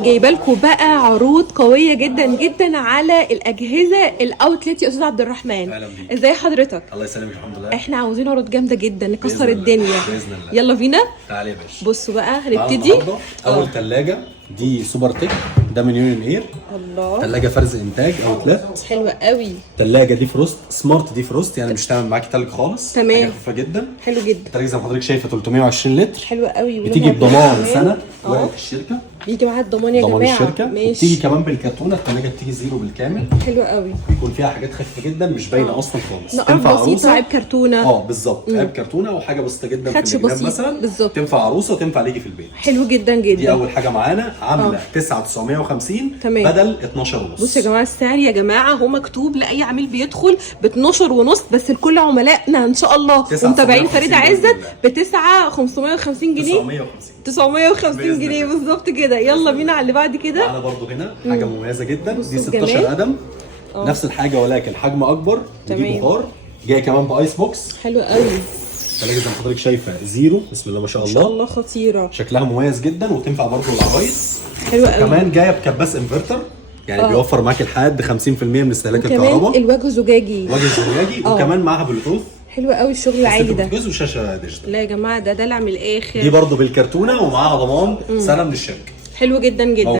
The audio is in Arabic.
جايبه لكم بقى عروض قويه جدا جدا على الاجهزه الاوتلت يا استاذ عبد الرحمن. اهلا بيك. ازاي حضرتك؟ الله يسلمك. الحمد لله. احنا عاوزين عروض جامده جدا نكسر بإذن الله. الدنيا. باذن الله. يلا بينا. تعالي يا باشا. بصوا بقى معانا هنبتدي. النهاردة اول ثلاجه دي سوبر تك، ده من يونين اير. الله، ثلاجه فرز انتاج اوتلت. حلوه قوي. ثلاجه دي فروست سمارت، دي فروست يعني مش تعمل معاكي تلج خالص. تمام. حاجه خفيفه جدا. حلو جدا. الثلاجه زي ما حضرتك شايفه 320 لتر. حلوه قوي. بتيجي بضمان سنه ورقه الشركه. بيجي معاها الضمان يا جماعه. ضمان الشركه. ماشي. بتيجي كمان بالكرتونه، الثلاجه بتيجي زيرو بالكامل. حلوه قوي. بيكون فيها حاجات خفيفه جدا مش باينه اصلا خالص. نقط بسيطه، عيب كرتونه. بالظبط، عيب كرتونه وحاجه بسيطه جدا في خدش الجناب بسيط. مثلا. بالظبط. تنفع عروسه وتنفع ليكي في البيت. حلو جدا جدا. دي اول حاجه معانا، عامله 9950 تمام. بدل 12 ونص. بصوا يا جماعه السعر يا جماعه هو مكتوب لاي عميل بيدخل ب 12 ونص، بس لكل عملائنا ان شاء الله ومتابعين فريده عزت ب 9550 جنيه. 950 جنيه بالظبط كده. يلا بينا على اللي بعد كده. معانا برضو هنا حاجه مميزه جدا، دي الجمال. 16 قدم. نفس الحاجه ولكن حجم اكبر. تمام. ودي بخار جايه كمان بايس بوكس. حلو قوي. الثلاجه زي ما حضرتك شايفه زيرو، بسم الله ما شاء ان الله. شاء الله خطيره. شكلها مميز جدا وتنفع برضو للعرايس. حلو قوي. كمان جايه بكباس انفرتر، يعني بيوفر معاكي لحد 50% من استهلاك كمان الكهرباء. الوجه زجاجي. وجه زجاجي. وكمان معاها بلوتوث. حلو قوي الشغل العالي ده. بلوتوث وشاشه ديجيتال. لا يا جماعه ده دلع من الاخر. دي برضو بالكرتونه ومعاها ضمان سنه من الشركه. حلو جدا جدا.